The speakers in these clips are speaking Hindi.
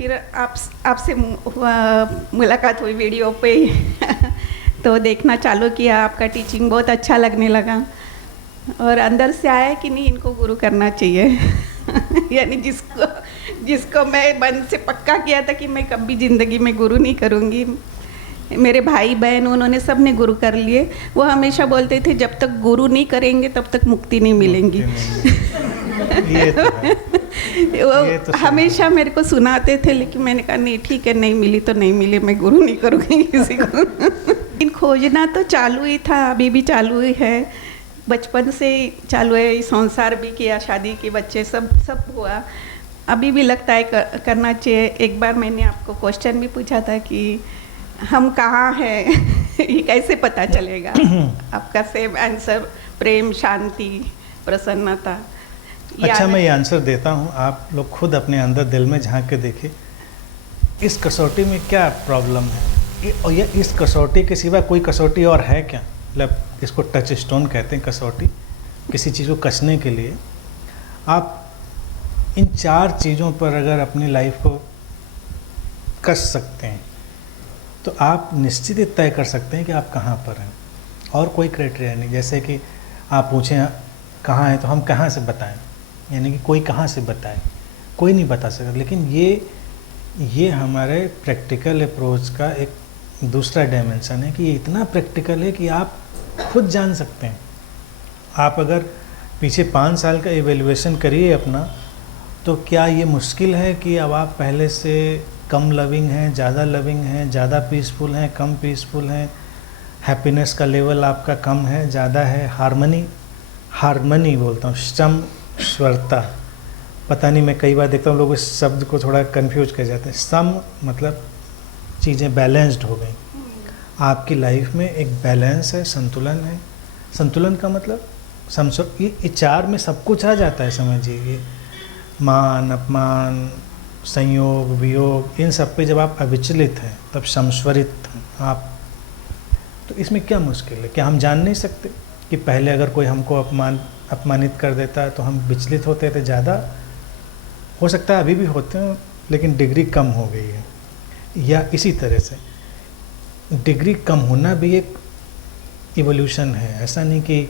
फिर आपसे मुलाकात हुई वीडियो पे तो देखना चालू किया, आपका टीचिंग बहुत अच्छा लगने लगा और अंदर से आया कि नहीं इनको गुरु करना चाहिए यानी जिसको मैं मन से पक्का किया था कि मैं कभी ज़िंदगी में गुरु नहीं करूँगी। मेरे भाई बहन उन्होंने सब ने गुरु कर लिए। वो हमेशा बोलते थे जब तक गुरु नहीं करेंगे तब तक मुक्ति नहीं मिलेंगी। ये तो है। वो हमेशा मेरे को सुनाते थे, लेकिन मैंने कहा नहीं ठीक है, नहीं मिली तो नहीं मिली, मैं गुरु नहीं करूँगी किसी को। लेकिन खोजना तो चालू ही था, अभी भी चालू ही है, बचपन से चालू है। संसार भी किया, शादी के बच्चे सब हुआ, अभी भी लगता है करना चाहिए। एक बार मैंने आपको क्वेश्चन भी पूछा था कि हम कहाँ हैं ये कैसे पता चलेगा? आपका सेम आंसर, प्रेम, शांति, प्रसन्नता। अच्छा, मैं ये आंसर देता हूँ, आप लोग खुद अपने अंदर दिल में झांक के देखिए इस कसौटी में क्या प्रॉब्लम है, और ये इस कसौटी के सिवा कोई कसौटी और है क्या? मतलब इसको टच स्टोन कहते हैं, कसौटी, किसी चीज़ को कसने के लिए। आप इन 4 चीज़ों पर अगर अपनी लाइफ को कस सकते हैं तो आप निश्चित ही तय कर सकते हैं कि आप कहाँ पर हैं, और कोई क्राइटेरिया नहीं। जैसे कि आप पूछें कहाँ हैं तो हम कहाँ से बताएं, यानी कि कोई कहाँ से बताए, कोई नहीं बता सकता। लेकिन ये हमारे प्रैक्टिकल अप्रोच का एक दूसरा डायमेंशन है कि ये इतना प्रैक्टिकल है कि आप खुद जान सकते हैं। आप अगर पीछे 5 साल का एवेल्युएशन करिए अपना, तो क्या ये मुश्किल है कि अब आप पहले से कम लविंग हैं, ज़्यादा लविंग हैं, ज़्यादा पीसफुल हैं, कम पीसफुल हैं, हैप्पीनेस का लेवल आपका कम है, ज़्यादा है, हार्मनी बोलता हूँ, सम स्वरता, पता नहीं, मैं कई बार देखता हूँ लोग इस शब्द को थोड़ा कंफ्यूज कर जाते हैं। सम मतलब चीज़ें बैलेंस्ड हो गई, आपकी लाइफ में एक बैलेंस है, संतुलन है। संतुलन का मतलब ये 4 में सब कुछ आ जाता है, समझिए। ये मान, अपमान, संयोग, वियोग, इन सब पे जब आप अविचलित हैं तब संस्वरित हैं आप। तो इसमें क्या मुश्किल है? क्या हम जान नहीं सकते कि पहले अगर कोई हमको अपमानित कर देता है तो हम विचलित होते थे? ज़्यादा हो सकता है अभी भी होते हैं, लेकिन डिग्री कम हो गई है। या इसी तरह से डिग्री कम होना भी एक इवोल्यूशन है। ऐसा नहीं कि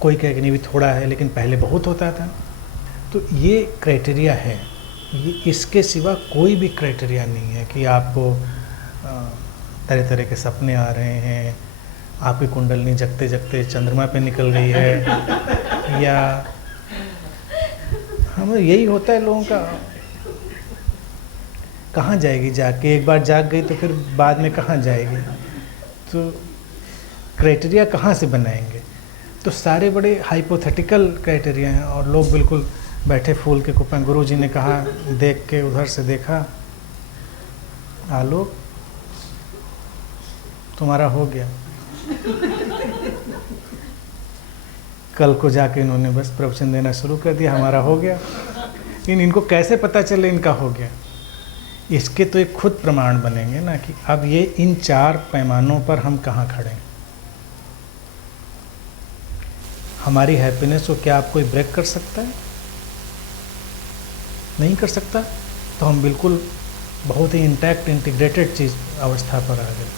कोई कहे कि नहीं भी थोड़ा है, लेकिन पहले बहुत होता था। तो ये क्राइटेरिया है, ये इसके सिवा कोई भी क्राइटेरिया नहीं है कि आपको तरह तरह के सपने आ रहे हैं, आपकी कुंडलनी जगते जगते चंद्रमा पे निकल गई है, या हमें यही होता है लोगों का। कहाँ जाएगी जाके? एक बार जाग गई तो फिर बाद में कहाँ जाएगी? तो क्राइटेरिया कहाँ से बनाएंगे? तो सारे बड़े हाइपोथेटिकल क्राइटेरिया हैं, और लोग बिल्कुल बैठे फूल के कुप्पे। गुरु जी ने कहा, देख के उधर से देखा, आलोक तुम्हारा हो गया। कल को जाके इन्होंने बस प्रवचन देना शुरू कर दिया, हमारा हो गया। लेकिन इनको कैसे पता चले इनका हो गया? इसके तो एक खुद प्रमाण बनेंगे ना कि अब ये इन 4 पैमानों पर हम कहाँ खड़े हैं। हमारी हैप्पीनेस को क्या आप कोई ब्रेक कर सकता है? नहीं कर सकता। तो हम बिल्कुल बहुत ही इंटैक्ट, इंटीग्रेटेड चीज़ अवस्था पर आ गए।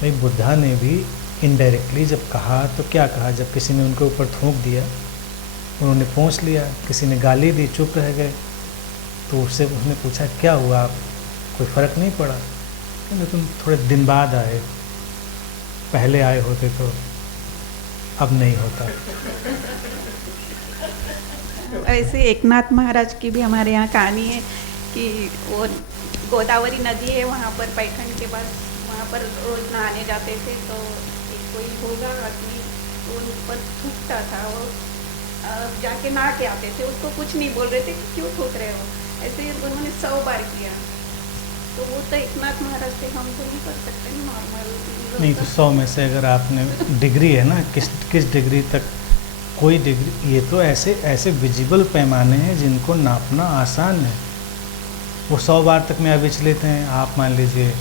भाई बुद्धा ने भी इनडायरेक्टली जब कहा तो क्या कहा? जब किसी ने उनके ऊपर थूक दिया, उन्होंने पहुँच लिया, किसी ने गाली दी, चुप रह गए, तो उससे उसने पूछा क्या हुआ, आप कोई फ़र्क नहीं पड़ा? कहते तुम थोड़े दिन बाद आए, पहले आए होते तो अब नहीं होता। ऐसे एकनाथ महाराज की भी हमारे यहाँ कहानी है कि वो गोदावरी नदी है, वहाँ पर पैठण के बाद वहाँ पर रोज़ नहाने जाते थे। तो एक कोई होगा आदमी, तो उन पर थूकता था, वो जाके नहा के आते थे, उसको कुछ नहीं बोल रहे थे कि क्यों थूक रहे हो। ऐसे उन्होंने 100 बार किया। तो वो तो एकनाथ महाराज थे, हम तो नहीं कर सकते नॉर्मल। नहीं तो 100 में से अगर आपने डिग्री है ना, किस डिग्री तक, कोई डिग्री, ये तो ऐसे विजिबल पैमाने हैं जिनको नापना आसान है। वो 100 बार तक में अविचलित हैं, आप मान लीजिए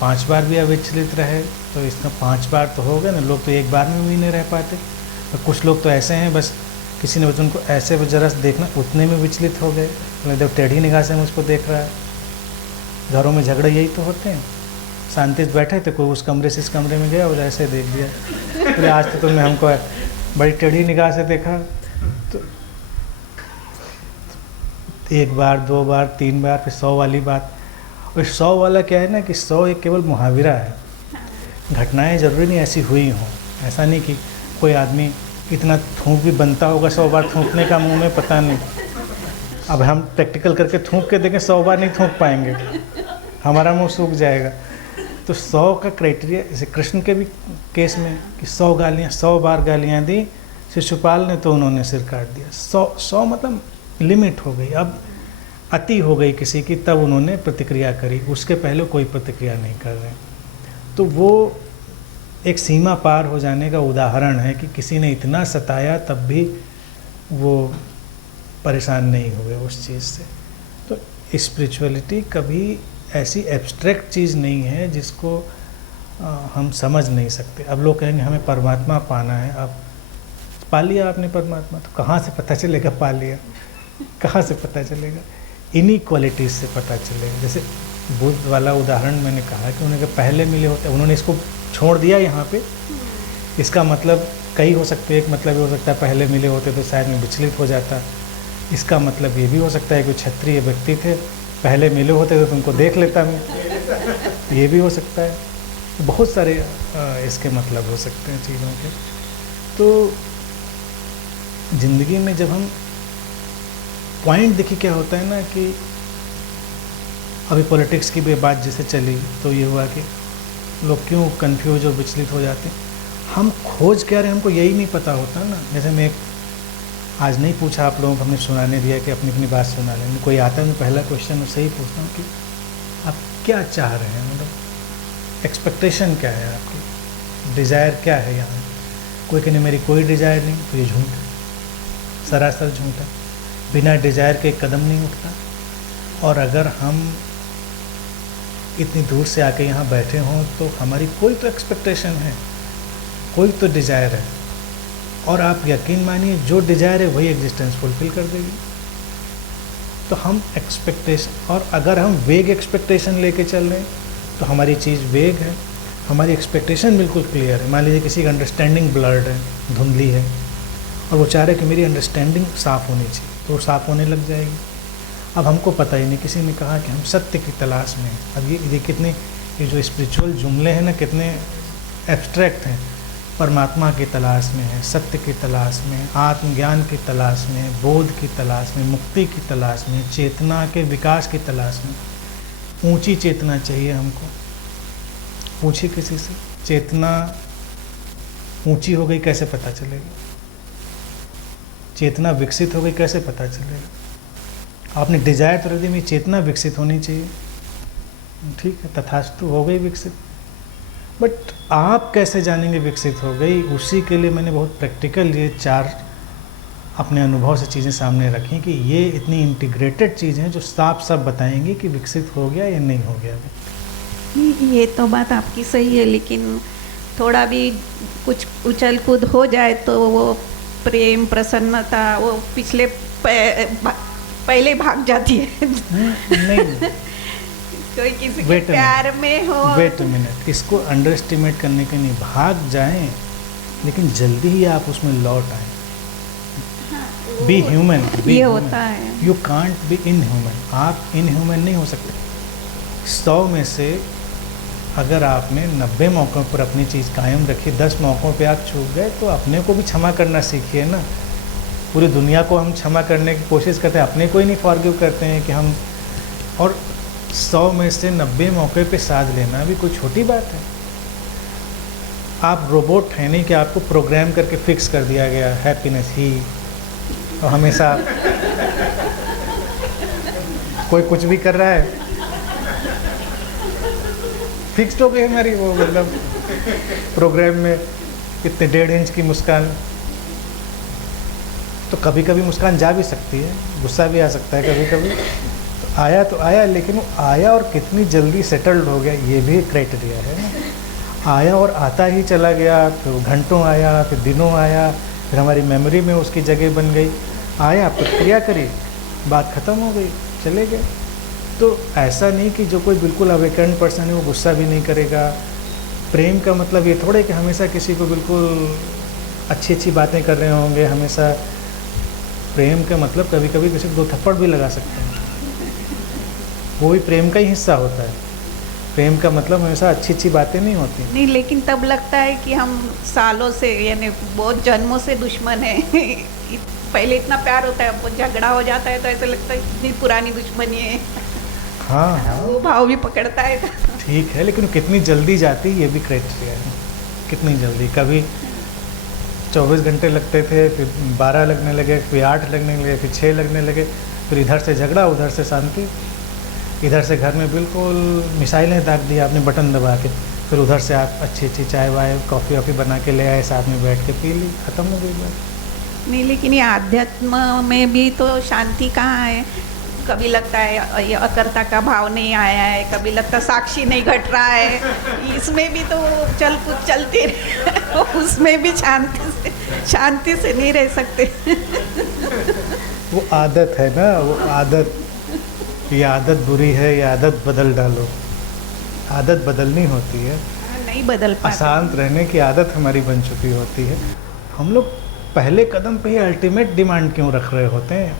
5 बार भी अविचलित रहे तो इसका 5 बार तो हो गया ना। लोग तो एक बार में भी नहीं रह पाते। तो कुछ लोग तो ऐसे हैं बस किसी ने बोला उनको ऐसे वो जरा सा देखना, उतने में विचलित हो गए, मतलब टेढ़ी निगाह से मुझको देख रहा है। घरों में झगड़े यही तो होते हैं। शांति से बैठे थे, कोई उस कमरे से इस कमरे में गया और ऐसे देख दिया, बोले आज तो तुमने हमको बड़ी टेढ़ी निगाह से देखा। तो एक बार, 2 बार, 3 बार, फिर 100 वाली बात। और 100 वाला क्या है ना कि 100 एक केवल मुहावरा है। घटनाएं ज़रूरी नहीं ऐसी हुई हों, ऐसा नहीं कि कोई आदमी इतना थूक भी बनता होगा 100 बार थूकने का मुंह में, पता नहीं। अब हम प्रैक्टिकल करके थूक के देखें, 100 बार नहीं थूक पाएंगे, हमारा मुंह सूख जाएगा। तो 100 का क्राइटेरिया, जैसे कृष्ण के भी केस में कि 100 बार गालियाँ दी शिशुपाल ने तो उन्होंने सिर काट दिया। 100 मतलब लिमिट हो गई, अब अति हो गई किसी की, तब उन्होंने प्रतिक्रिया करी, उसके पहले कोई प्रतिक्रिया नहीं कर रहे। तो वो एक सीमा पार हो जाने का उदाहरण है कि किसी ने इतना सताया तब भी वो परेशान नहीं हुए उस चीज़ से। तो स्पिरिचुअलिटी कभी ऐसी एब्स्ट्रैक्ट चीज़ नहीं है जिसको हम समझ नहीं सकते। अब लोग कहेंगे हमें परमात्मा पाना है, अब पा लिया आपने परमात्मा, तो कहाँ से पता चलेगा पा लिया, कहाँ से पता चलेगा? इन्हीं क्वालिटीज़ से पता चलेगा। जैसे बुद्ध वाला उदाहरण मैंने कहा कि उन्हें पहले मिले होते, उन्होंने इसको छोड़ दिया यहाँ पे, इसका मतलब कई हो सकते हैं। एक मतलब ये हो सकता है पहले मिले होते तो शायद मैं विचलित हो जाता। इसका मतलब ये भी हो सकता है कि क्षत्रिय व्यक्ति थे, पहले मिले होते तो तुमको देख लेता मैं, ये भी हो सकता है। बहुत सारे इसके मतलब हो सकते हैं चीज़ों के। तो ज़िंदगी में जब हम पॉइंट देखिए क्या होता है ना कि अभी पॉलिटिक्स की भी बात जैसे चली तो ये हुआ कि लोग क्यों कंफ्यूज और विचलित हो जाते हैं। हम खोज क्या रहे, हमको यही नहीं पता होता ना। जैसे मैं आज नहीं पूछा आप लोगों को, हमने सुनाने दिया कि अपनी अपनी बात सुना लें। कोई आता है मैं पहला क्वेश्चन उससे ही पूछता हूँ कि आप क्या चाह रहे हैं, मतलब एक्सपेक्टेशन क्या है आपकी, डिज़ायर क्या है यहाँ। कोई कहने मेरी कोई डिज़ायर नहीं, तो ये झूठ है, सरासर झूठ है। बिना डिज़ायर के कदम नहीं उठता। और अगर हम इतनी दूर से आके यहाँ बैठे हों तो हमारी कोई तो एक्सपेक्टेशन है, कोई तो डिज़ायर है। और आप यकीन मानिए जो डिज़ायर है वही एग्जिस्टेंस फुलफिल कर देगी। तो हम एक्सपेक्टेशन, और अगर हम वेग एक्सपेक्टेशन लेके चल रहे हैं तो हमारी चीज़ वेग है, हमारी एक्सपेक्टेशन बिल्कुल क्लियर है। मान लीजिए किसी का अंडरस्टैंडिंग ब्लर्ड है, धुंधली है, और वो चाह रहे कि मेरी अंडरस्टैंडिंग साफ़ होनी चाहिए, तो वो साफ़ होने लग जाएगी। अब हमको पता ही नहीं, किसी ने कहा कि हम सत्य की तलाश में हैं। अब ये कितने, ये जो स्पिरिचुअल जुमले हैं ना कितने एब्स्ट्रैक्ट हैं। परमात्मा की तलाश में है, सत्य की तलाश में, आत्मज्ञान की तलाश में, बोध की तलाश में, मुक्ति की तलाश में, चेतना के विकास की तलाश में। ऊंची चेतना चाहिए हमको। पूछिए किसी से, चेतना ऊंची हो गई कैसे पता चलेगी? चेतना विकसित हो गई कैसे पता चलेगा? आपने डिजायर तो रख दी, मेरी चेतना विकसित होनी चाहिए, ठीक है, तथास्तु हो गई विकसित। बट आप कैसे जानेंगे विकसित हो गई? उसी के लिए मैंने बहुत प्रैक्टिकल ये 4 अपने अनुभव से चीज़ें सामने रखी कि ये इतनी इंटीग्रेटेड चीज़ें हैं जो साफ साफ बताएंगी कि विकसित हो गया या नहीं हो गया। ये तो बात आपकी सही है, लेकिन थोड़ा भी कुछ उछल कूद हो जाए तो वो प्रेम, प्रसन्नता वो पिछले पहले भाग जाती है। नहीं कोई किसी के प्यार में हो। वेट अ मिनट, इसको अंडर एस्टिमेट करने के नहीं, भाग जाएं लेकिन जल्दी ही आप उसमें लौट आए। बी ह्यूमन, ये होता है। You can't be inhuman. आप इनह्यूमन नहीं हो सकते। 100 में से अगर आपने 90 मौक़ों पर अपनी चीज़ कायम रखी, 10 मौक़ों पे आप चूक गए, तो अपने को भी क्षमा करना सीखिए ना। पूरी दुनिया को हम क्षमा करने की कोशिश करते हैं, अपने को ही नहीं फॉरगिव करते हैं कि हम। और 100 में से 90 मौके पे साथ लेना भी कोई छोटी बात है। आप रोबोट हैं नहीं कि आपको प्रोग्राम करके फिक्स कर दिया गया हैप्पीनेस ही, और हमेशा कोई कुछ भी कर रहा है, फिक्स्ड हो गई हमारी वो, मतलब प्रोग्राम में इतने 1.5 इंच की मुस्कान। तो कभी कभी मुस्कान जा भी सकती है, गुस्सा भी आ सकता है कभी कभी। तो आया लेकिन वो आया और कितनी जल्दी सेटल्ड हो गया, ये भी एक क्राइटेरिया है ना। आया और आता ही चला गया, फिर घंटों आया, फिर दिनों आया, फिर हमारी मेमोरी में उसकी जगह बन गई, आया प्रतिक्रिया करी, बात ख़त्म हो गई, चले गए। तो ऐसा नहीं कि जो कोई बिल्कुल अवेकेंड पर्सन है वो गुस्सा भी नहीं करेगा। प्रेम का मतलब ये थोड़े कि हमेशा किसी को बिल्कुल अच्छी अच्छी बातें कर रहे होंगे हमेशा। प्रेम का मतलब कभी कभी किसी को 2 थप्पड़ भी लगा सकते हैं, वो भी प्रेम का ही हिस्सा होता है। प्रेम का मतलब हमेशा अच्छी अच्छी बातें नहीं होती। नहीं, लेकिन तब लगता है कि हम सालों से यानी बहुत जन्मों से दुश्मन हैं। पहले इतना प्यार होता है, अब झगड़ा हो जाता है तो ऐसा लगता है इतनी पुरानी दुश्मनी है। हाँ हाँ, वो भाव भी पकड़ता है। ठीक है, लेकिन कितनी जल्दी जाती है ये भी क्राइटेरिया है। कितनी जल्दी, कभी 24 घंटे लगते थे, फिर 12 लगने लगे, फिर 8 लगने लगे, फिर 6 लगने लगे, फिर इधर से झगड़ा उधर से शांति, इधर से घर में बिल्कुल मिसाइलें दाग दी आपने बटन दबा के, फिर उधर से आप अच्छी अच्छी चाय वाय कॉफ़ी वॉफ़ी बना के ले आए, साथ में बैठ के पी ली, ख़त्म हो गई बात। नहीं, लेकिन ये आध्यात्म में भी तो शांति कहाँ है। कभी लगता है ये अकर्ता का भाव नहीं आया है, कभी लगता है साक्षी नहीं घट रहा है, इसमें भी तो चल कुछ चलते रहे। उसमें भी शांति से नहीं रह सकते। वो आदत है ना, वो आदत, ये आदत बुरी है, ये आदत बदल डालो। आदत बदलनी होती है, नहीं बदल पाते। अशांत रहने की आदत हमारी बन चुकी होती है। हम लोग पहले कदम पे ही अल्टीमेट डिमांड क्यों रख रहे होते हैं,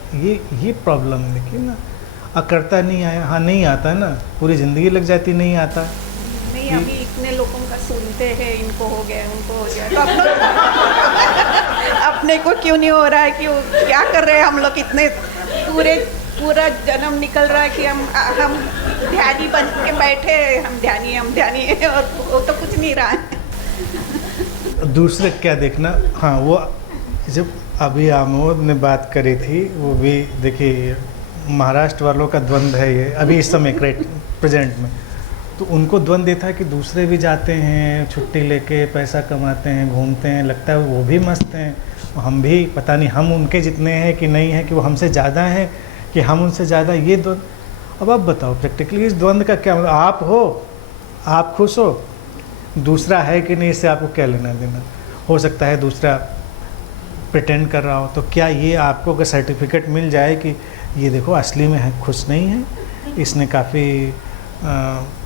ये प्रॉब्लम। देखिए ना, अकर्ता नहीं आया, हाँ नहीं आता ना, पूरी ज़िंदगी लग जाती नहीं आता। नहीं, अभी इतने लोगों का सुनते हैं, इनको हो गया उनको हो गया, तो अपने को क्यों नहीं हो रहा है कि क्या कर रहे हैं हम लोग। इतने पूरा जन्म निकल रहा है कि हम ध्यानी बन के बैठे, हम ध्यानी है, और वो तो कुछ नहीं रहा है। दूसरे क्या देखना। हाँ, वो जब अभी आमोद ने बात करी थी, वो भी देखिए महाराष्ट्र वालों का द्वंद्व है ये अभी इस समय प्रेजेंट में। तो उनको द्वंद्व ये था कि दूसरे भी जाते हैं छुट्टी लेके, पैसा कमाते हैं, घूमते हैं, लगता है वो भी मस्त हैं, हम भी पता नहीं हम उनके जितने हैं कि नहीं है, कि वो हमसे ज़्यादा हैं कि हम उनसे ज़्यादा, ये द्वंद्व। अब आप बताओ प्रैक्टिकली इस द्वंद्व का क्या मतलब। आप हो, आप खुश हो, दूसरा है कि नहीं, इससे आपको क्या लेना देना। हो सकता है दूसरा प्रिटेंड कर रहा हो, तो क्या ये आपको अगर सर्टिफिकेट मिल जाए कि ये देखो असली में है, खुश नहीं है, इसने काफ़ी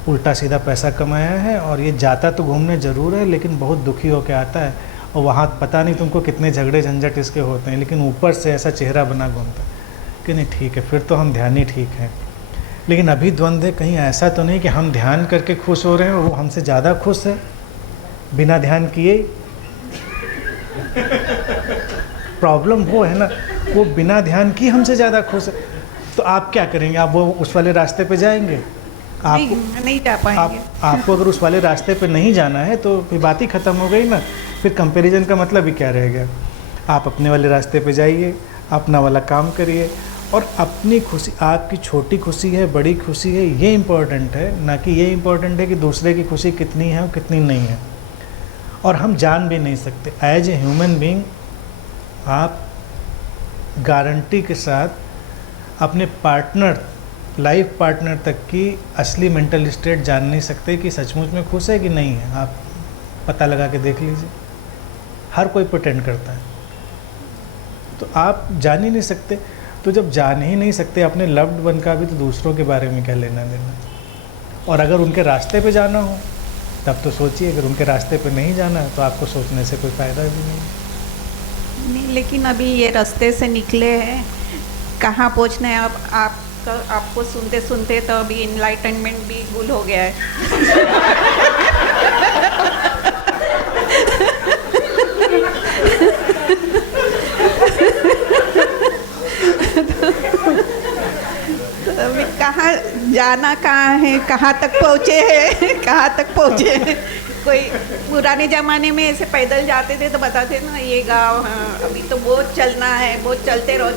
उल्टा सीधा पैसा कमाया है, और ये जाता तो घूमने ज़रूर है लेकिन बहुत दुखी होकर आता है, और वहाँ पता नहीं तुमको कितने झगड़े झंझट इसके होते हैं, लेकिन ऊपर से ऐसा चेहरा बना घूमता है कि नहीं ठीक है, फिर तो हम ध्यानी ठीक हैं। लेकिन अभी द्वंद्व है, कहीं ऐसा तो नहीं कि हम ध्यान करके खुश हो रहे हैं और वो हमसे ज़्यादा खुश है बिना ध्यान किए। प्रॉब्लम वो है ना, वो बिना ध्यान की हमसे ज़्यादा खुश है। तो आप क्या करेंगे, आप वो उस वाले रास्ते पे जाएंगे? आप नहीं जा पाएंगे। आपको अगर उस वाले रास्ते पे नहीं जाना है तो फिर बात ही ख़त्म हो गई ना, फिर कंपैरिजन का मतलब ही क्या रह गया। आप अपने वाले रास्ते पे जाइए, अपना वाला काम करिए, और अपनी खुशी, आपकी छोटी खुशी है बड़ी खुशी है ये इम्पोर्टेंट है, ना कि ये इम्पोर्टेंट है कि दूसरे की खुशी कितनी है और कितनी नहीं है। और हम जान भी नहीं सकते एज ए ह्यूमन बीइंग, आप गारंटी के साथ अपने पार्टनर, लाइफ पार्टनर तक की असली मेंटल स्टेट जान नहीं सकते कि सचमुच में खुश है कि नहीं है। आप पता लगा के देख लीजिए, हर कोई प्रिटेंड करता है, तो आप जान ही नहीं सकते। तो जब जान ही नहीं सकते अपने लव्ड वन का भी, तो दूसरों के बारे में क्या लेना देना। और अगर उनके रास्ते पे जाना हो तब तो सोचिए, अगर उनके रास्ते पे नहीं जाना है तो आपको सोचने से कोई फ़ायदा भी नहीं। लेकिन अभी ये रास्ते से निकले हैं, कहाँ पहुँचना है अब आपको सुनते सुनते तो अभी इनलाइटनमेंट भी भूल हो गया है। तो अभी कहाँ जाना, कहाँ है, कहाँ तक पहुँचे हैं, कहाँ तक पहुँचे हैं। कोई पुराने ज़माने में ऐसे पैदल जाते थे तो बताते ना ये गांव, हाँ अभी तो बहुत चलना है, बहुत चलते रहो।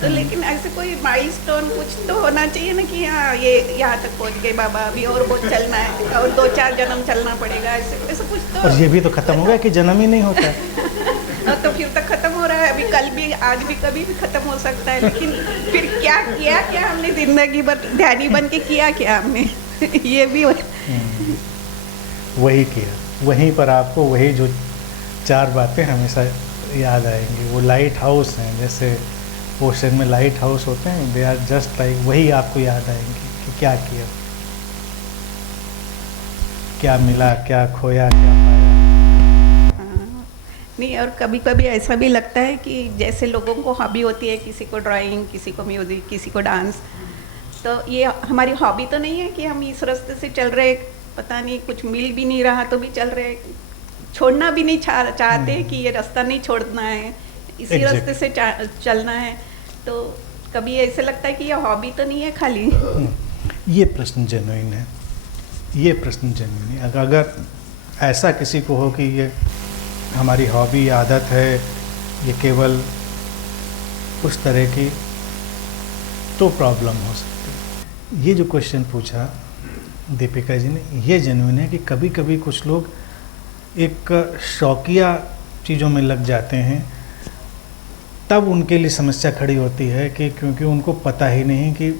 तो लेकिन ऐसे कोई माइलस्टोन कुछ तो होना चाहिए ना कि हाँ ये यहाँ तक पहुँच गए बाबा, अभी और बहुत चलना है, और 2-4 जन्म चलना पड़ेगा, ऐसे कुछ तो। और ये भी तो ख़त्म हो गया कि जन्म ही नहीं होता है। तो फिर तक ख़त्म हो रहा है, अभी कल भी, आज भी, कभी भी ख़त्म हो सकता है। लेकिन फिर क्या किया क्या हमने ज़िंदगी भर, ध्यानी बन के किया क्या हमने। ये भी वही किया, वहीं पर आपको वही जो 4 बातें हमेशा याद आएंगी। वो लाइट हाउस हैं, जैसे ओशन में लाइट हाउस होते हैं, दे आर जस्ट लाइक, वही आपको याद आएंगी कि क्या किया, क्या मिला, क्या खोया, क्या पाया। हाँ, नहीं, और कभी कभी ऐसा भी लगता है कि जैसे लोगों को हॉबी होती है, किसी को ड्राइंग, किसी को म्यूज़िक, किसी को डांस, तो ये हमारी हॉबी तो नहीं है कि हम इस रास्ते से चल रहे, पता नहीं कुछ मिल भी नहीं रहा तो भी चल रहे, छोड़ना भी नहीं चाहते कि ये रास्ता नहीं छोड़ना है, इसी Exactly. रास्ते से चलना है। तो कभी ऐसे लगता है कि ये हॉबी तो नहीं है खाली। ये प्रश्न जेन्युइन है, ये प्रश्न जेन्युइन है। अगर ऐसा किसी को हो कि ये हमारी हॉबी, आदत है, ये केवल उस तरह की, तो प्रॉब्लम हो सकती है। ये जो क्वेश्चन पूछा दीपिका जी ने, ये जेन्युइन है कि कभी कभी कुछ लोग एक शौकिया चीज़ों में लग जाते हैं, तब उनके लिए समस्या खड़ी होती है कि क्योंकि उनको पता ही नहीं कि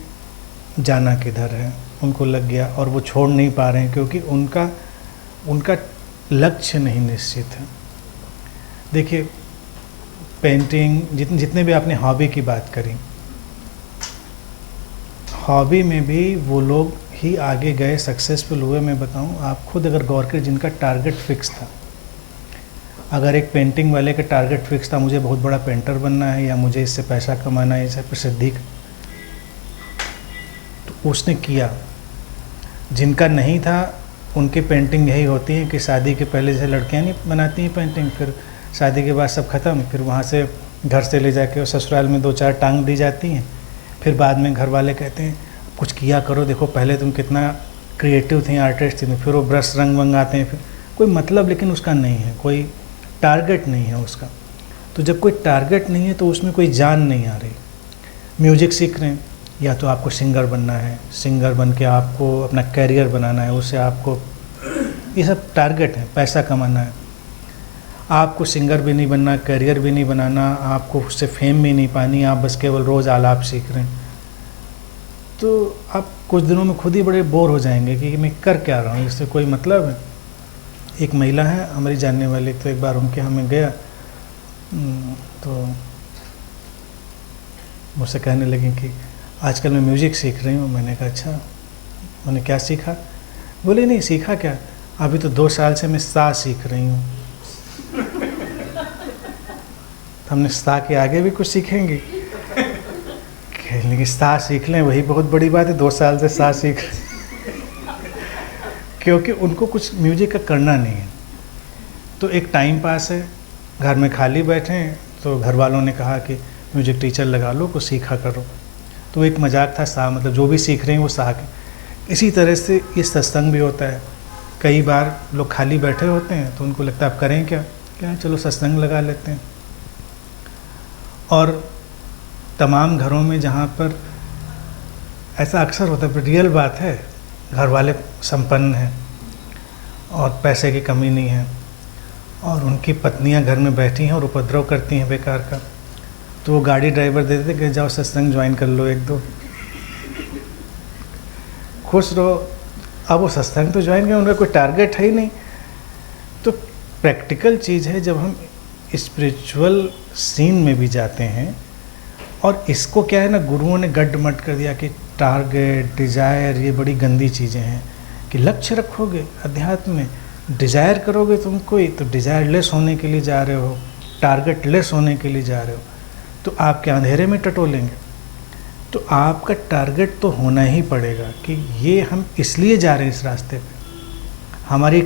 जाना किधर है, उनको लग गया और वो छोड़ नहीं पा रहे हैं क्योंकि उनका लक्ष्य नहीं निश्चित है। देखिए, पेंटिंग, जितने भी आपने हॉबी की बात करी, हॉबी में भी वो लोग ही आगे गए, सक्सेसफुल हुए। मैं बताऊं, आप खुद अगर गौर करें, जिनका टारगेट फिक्स था, अगर एक पेंटिंग वाले का टारगेट फिक्स था, मुझे बहुत बड़ा पेंटर बनना है या मुझे इससे पैसा कमाना है, इससे प्रसिद्धि, तो उसने किया। जिनका नहीं था, उनकी पेंटिंग यही होती है कि शादी के पहले जैसे लड़कियां नहीं बनाती हैं पेंटिंग, फिर शादी के बाद सब ख़त्म, फिर वहाँ से घर से ले जाके ससुराल में 2-4 टांग दी जाती हैं, फिर बाद में घर वाले कहते हैं कुछ किया करो, देखो पहले तुम कितना क्रिएटिव थी, आर्टिस्ट थी। फिर वो ब्रश रंग मंगाते हैं, फिर कोई मतलब, लेकिन उसका नहीं है, कोई टारगेट नहीं है उसका। तो जब कोई टारगेट नहीं है तो उसमें कोई जान नहीं आ रही। म्यूजिक सीख रहे हैं, या तो आपको सिंगर बनना है, सिंगर बन के आपको अपना कैरियर बनाना है, उससे आपको, ये सब टारगेट है, पैसा कमाना है। आपको सिंगर भी नहीं बनना, कैरियर भी नहीं बनाना, आपको उससे फेम भी नहीं पानी, आप बस केवल रोज़ आलाप सीख रहे हैं, तो आप कुछ दिनों में खुद ही बड़े बोर हो जाएंगे कि मैं कर क्या रहा हूँ, इससे कोई मतलब है। एक महिला है हमारी जानने वाली, तो एक बार उनके यहाँ मैं गया तो मुझसे कहने लगी कि आजकल मैं म्यूज़िक सीख रही हूँ। मैंने कहा अच्छा, मैंने क्या सीखा? बोले नहीं सीखा क्या, अभी तो 2 साल से मैं सा सीख रही हूँ। तो हमने सा के आगे भी कुछ सीखेंगे, लेकिन सा सीख लें वही बहुत बड़ी बात है, 2 साल से सा सीख क्योंकि उनको कुछ म्यूजिक का करना नहीं है, तो एक टाइम पास है, घर में खाली बैठे हैं, तो घर वालों ने कहा कि म्यूजिक टीचर लगा लो, कुछ सीखा करो। तो एक मजाक था, सा मतलब जो भी सीख रहे हैं वो सा के। इसी तरह से ये सत्संग भी होता है। कई बार लोग खाली बैठे होते हैं तो उनको लगता है आप करें क्या चलो सत्संग लगा लेते हैं। और तमाम घरों में जहाँ पर ऐसा अक्सर होता है, पर रियल बात है, घर वाले संपन्न हैं और पैसे की कमी नहीं है, और उनकी पत्नियां घर में बैठी हैं और उपद्रव करती हैं बेकार का, तो वो गाड़ी ड्राइवर दे देते कि जाओ सत्संग ज्वाइन कर लो 1-2, खुश रहो। अब वो सत्संग तो ज्वाइन करें, उनका कोई टारगेट है ही नहीं। तो प्रैक्टिकल चीज़ है, जब हम स्पिरिचुअल सीन में भी जाते हैं, और इसको क्या है ना, गुरुओं ने गड्ढ-मड्ढ कर दिया कि टारगेट, डिज़ायर, ये बड़ी गंदी चीज़ें हैं। कि लक्ष्य रखोगे अध्यात्म में, डिज़ायर करोगे तुम कोई, तो डिज़ायर लेस होने के लिए जा रहे हो, टारगेट लेस होने के लिए जा रहे हो, तो आपके अंधेरे में टटोलेंगे। तो आपका टारगेट तो होना ही पड़ेगा कि ये हम इसलिए जा रहे हैं इस रास्ते पे। हमारी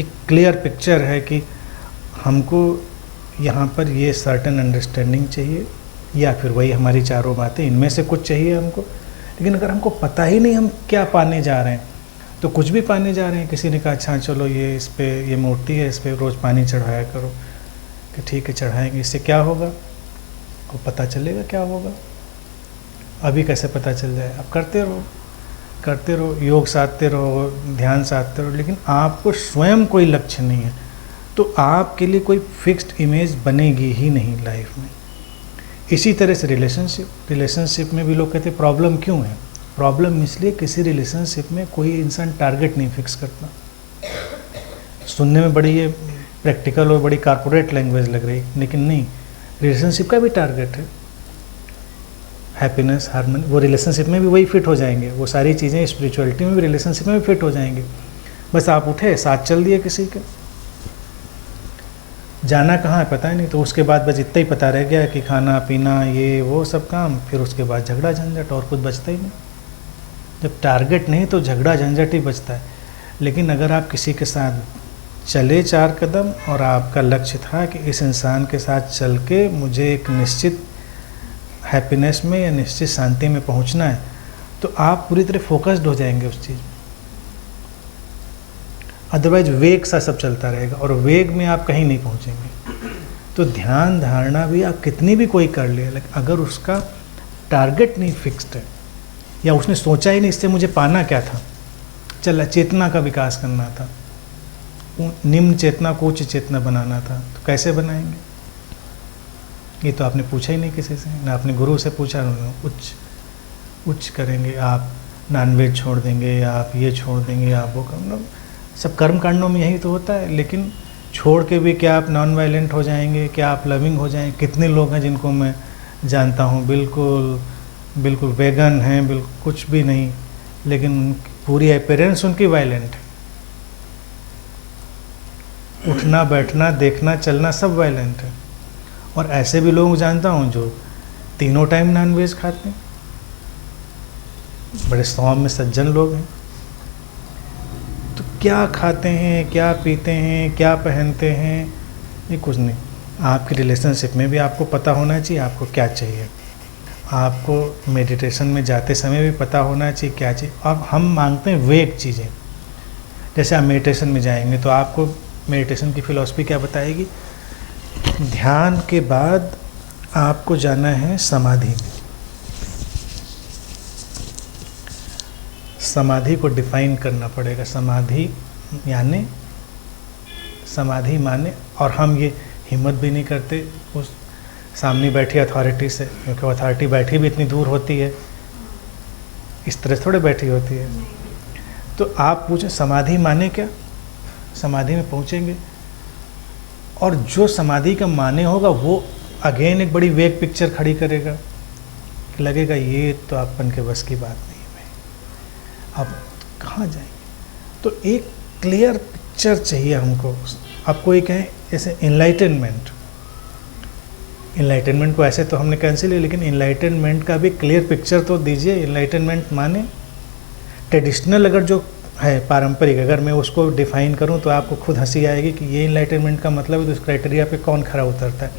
एक क्लियर पिक्चर है कि हमको यहाँ पर ये सर्टेन अंडरस्टैंडिंग चाहिए, या फिर वही हमारी चारों बातें, इनमें से कुछ चाहिए हमको। लेकिन अगर हमको पता ही नहीं हम क्या पाने जा रहे हैं, तो कुछ भी पाने जा रहे हैं। किसी ने कहा अच्छा चलो ये इस पे ये मूर्ति है, इस पे रोज़ पानी चढ़ाया करो, कि ठीक है चढ़ाएंगे, इससे क्या होगा? आपको पता चलेगा क्या होगा? अभी कैसे पता चल जाए? आप करते रहो, योग साधते रहो, ध्यान साधते रहो, लेकिन आपको स्वयं कोई लक्ष्य नहीं है, तो आपके लिए कोई फिक्स्ड इमेज बनेगी ही नहीं लाइफ में। इसी तरह से रिलेशनशिप में भी लोग कहते हैं प्रॉब्लम क्यों है? प्रॉब्लम इसलिए किसी रिलेशनशिप में कोई इंसान टारगेट नहीं फिक्स करता। सुनने में बड़ी ये प्रैक्टिकल और बड़ी कारपोरेट लैंग्वेज लग रही, लेकिन नहीं, रिलेशनशिप का भी टारगेट है हैप्पीनेस, हार्मनी। वो रिलेशनशिप में भी वही फिट हो जाएंगे, वो सारी चीज़ें स्पिरिचुअलिटी में भी रिलेशनशिप में भी फिट हो जाएंगे। बस आप उठे, साथ चल दिए किसी के, जाना कहाँ है पता ही नहीं, तो उसके बाद बस इतना ही पता रह गया कि खाना पीना ये वो सब काम, फिर उसके बाद झगड़ा झंझट, और कुछ बचता ही नहीं। जब टारगेट नहीं तो झगड़ा झंझट ही बचता है। लेकिन अगर आप किसी के साथ चले 4 कदम और आपका लक्ष्य था कि इस इंसान के साथ चल के मुझे एक निश्चित हैप्पीनेस में या निश्चित शांति में पहुंचना है, तो आप पूरी तरह फोकस्ड हो जाएंगे उस चीज़ में। अदरवाइज वेग सा सब चलता रहेगा और वेग में आप कहीं नहीं पहुंचेंगे। तो ध्यान धारणा भी आप कितनी भी कोई कर ले, लेकिन अगर उसका टारगेट नहीं फिक्स्ड है या उसने सोचा ही नहीं इससे मुझे पाना क्या था, चला चेतना का विकास करना था, निम्न चेतना को उच्च चेतना बनाना था, तो कैसे बनाएंगे? ये तो आपने पूछा ही नहीं किसी से, ना आपने गुरु से पूछा, उच्च करेंगे आप, नॉनवेज छोड़ देंगे, आप ये छोड़ देंगे, आप वो करना, सब कर्म कांडों में यही तो होता है। लेकिन छोड़ के भी क्या आप नॉन वायलेंट हो जाएंगे, क्या आप लविंग हो जाएंगे? कितने लोग हैं जिनको मैं जानता हूँ बिल्कुल वेगन हैं, बिल्कुल कुछ भी नहीं, लेकिन पूरी अपीयरेंस उनकी वायलेंट है, उठना बैठना देखना चलना सब वायलेंट है। और ऐसे भी लोग जानता हूँ जो 3 टाइम नॉनवेज खाते हैं, बड़े सौम्य सज्जन लोग हैं। तो क्या खाते हैं, क्या पीते हैं, क्या पहनते हैं, ये कुछ नहीं। आपकी रिलेशनशिप में भी आपको पता होना चाहिए आपको क्या चाहिए, आपको मेडिटेशन में जाते समय भी पता होना चाहिए क्या चाहिए। अब हम मांगते हैं वेग चीज़ें, जैसे आप मेडिटेशन में जाएंगे तो आपको मेडिटेशन की फ़िलॉसफी क्या बताएगी, ध्यान के बाद आपको जाना है समाधि में। समाधि को डिफाइन करना पड़ेगा, समाधि माने, और हम ये हिम्मत भी नहीं करते उस सामने बैठी अथॉरिटी से, क्योंकि अथॉरिटी बैठी भी इतनी दूर होती है, इस तरह थोड़े बैठी होती है। तो आप पूछें समाधि माने क्या, समाधि में पहुँचेंगे और जो समाधि का माने होगा वो अगेन एक बड़ी वेग पिक्चर खड़ी करेगा, लगेगा ये तो अपन के बस की बात नहीं है भाई, अब कहाँ जाएंगे। तो एक क्लियर पिक्चर चाहिए हमको। अब कोई कहें जैसे इनलाइटनमेंट को ऐसे तो हमने कैंसिल किया, लेकिन इनलाइटनमेंट का भी क्लियर पिक्चर तो दीजिए। इनलाइटनमेंट माने ट्रेडिशनल अगर जो है पारंपरिक, अगर मैं उसको डिफ़ाइन करूं तो आपको खुद हंसी आएगी कि ये इनलाइटनमेंट का मतलब है, तो उस क्राइटेरिया पे कौन खरा उतरता है।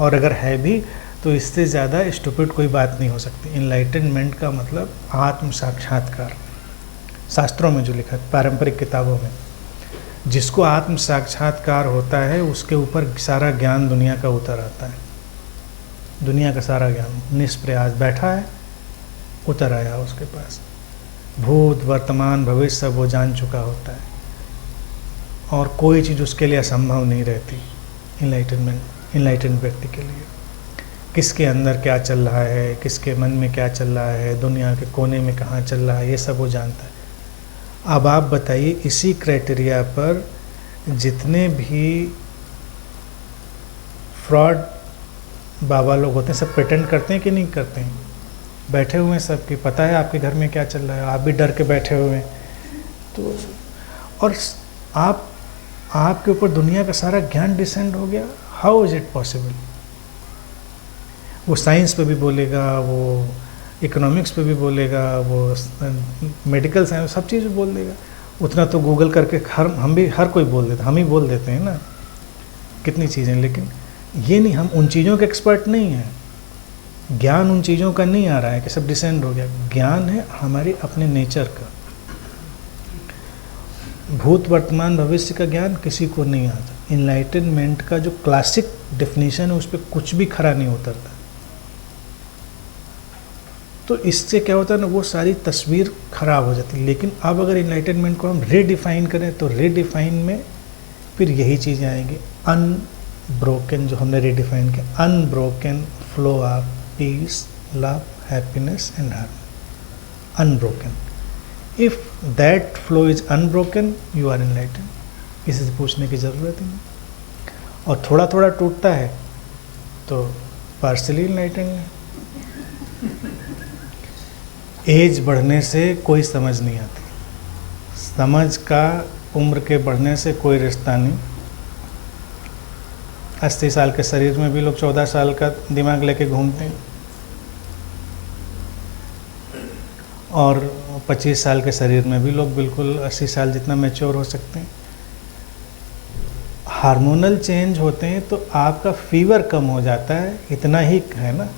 और अगर है भी तो इससे ज़्यादा स्टूपिड कोई बात नहीं हो सकती। इनलाइटनमेंट का मतलब आत्म साक्षात्कार, शास्त्रों में जो लिखा है, पारंपरिक किताबों में, जिसको आत्म साक्षात्कार होता है उसके ऊपर सारा ज्ञान दुनिया का उतर आता है। दुनिया का सारा ज्ञान निष्प्रयास बैठा है, उतर आया उसके पास, भूत वर्तमान भविष्य सब वो जान चुका होता है, और कोई चीज़ उसके लिए असंभव नहीं रहती। इनलाइटन व्यक्ति के लिए किसके अंदर क्या चल रहा है, किसके मन में क्या चल रहा है, दुनिया के कोने में कहाँ चल रहा है, ये सब वो जानता है। अब आप बताइए, इसी क्राइटेरिया पर जितने भी फ्रॉड बाबा लोग होते हैं सब प्रिटेंड करते हैं कि नहीं करते हैं? बैठे हुए हैं, सबकी पता है आपके घर में क्या चल रहा है, आप भी डर के बैठे हुए हैं। तो और आपके ऊपर दुनिया का सारा ज्ञान डिसेंड हो गया। How is it possible? वो साइंस पे भी बोलेगा, वो इकोनॉमिक्स पे भी बोलेगा, वो मेडिकल साइंस, सब चीज़ बोल देगा। उतना तो गूगल करके हर कोई बोल देता, हम ही बोल देते हैं ना कितनी चीज़ें। लेकिन ये नहीं, हम उन चीज़ों के एक्सपर्ट नहीं हैं। ज्ञान उन चीज़ों का नहीं आ रहा है कि सब डिसेंड हो गया। ज्ञान है हमारे अपने नेचर का। भूत वर्तमान भविष्य का ज्ञान किसी को नहीं आता। इनलाइटनमेंट का जो क्लासिक डेफिनेशन है उस पर कुछ भी खरा नहीं उतरता। तो इससे क्या होता है ना, वो सारी तस्वीर खराब हो जाती है। लेकिन अब अगर इनलाइटनमेंट को हम रीडिफाइन करें तो रीडिफाइन में फिर यही चीज़ें आएंगी। अनब्रोकन, जो हमने रीडिफाइन किया, unbroken flow of peace, love, happiness and harmony. Unbroken, if that flow is unbroken, you are enlighten. किसी से पूछने की ज़रूरत ही नहीं। और थोड़ा थोड़ा टूटता है तो पार्सली इनलाइटेंड है। एज बढ़ने से कोई समझ नहीं आती, समझ का उम्र के बढ़ने से कोई रिश्ता नहीं। 80 साल के शरीर में भी लोग 14 साल का दिमाग लेके घूमते हैं, और 25 साल के शरीर में भी लोग बिल्कुल 80 साल जितना मैच्योर हो सकते हैं। हार्मोनल चेंज होते हैं तो आपका फीवर कम हो जाता है, इतना ही है ना।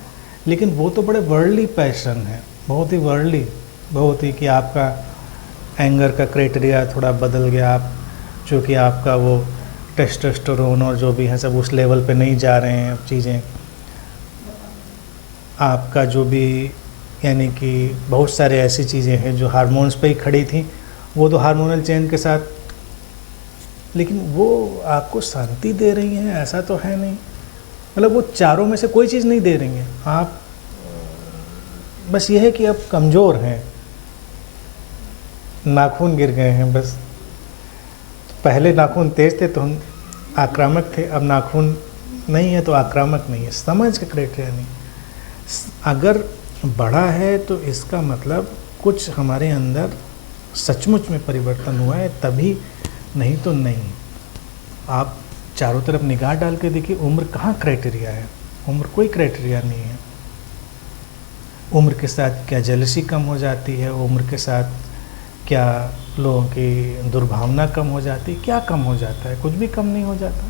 लेकिन वो तो बड़े वर्ल्डली पैशन है, बहुत ही वर्ल्डली, बहुत ही कि आपका एंगर का क्राइटेरिया थोड़ा बदल गया, आप चूँकि आपका वो टेस्टोस्टेरोन और जो भी है सब उस लेवल पे नहीं जा रहे हैं चीज़ें, आपका जो भी यानी कि बहुत सारे ऐसी चीज़ें हैं जो हार्मोन्स पे ही खड़ी थी, वो तो हार्मोनल चेंज के साथ, लेकिन वो आपको शांति दे रही हैं ऐसा तो है नहीं। मतलब वो चारों में से कोई चीज़ नहीं दे रही हैं आप, बस ये है कि अब कमज़ोर हैं, नाखून गिर गए हैं बस। पहले नाखून तेज थे तो हम आक्रामक थे, अब नाखून नहीं है तो आक्रामक नहीं है, समझ का क्राइटेरिया नहीं। अगर बड़ा है तो इसका मतलब कुछ हमारे अंदर सचमुच में परिवर्तन हुआ है तभी, नहीं तो नहीं। आप चारों तरफ निगाह डाल के देखिए, उम्र कहाँ क्राइटेरिया है, उम्र कोई क्राइटेरिया नहीं है। उम्र के साथ क्या जेलसी कम हो जाती है, उम्र के साथ क्या लोगों की दुर्भावना कम हो जाती है, क्या कम हो जाता है, कुछ भी कम नहीं हो जाता।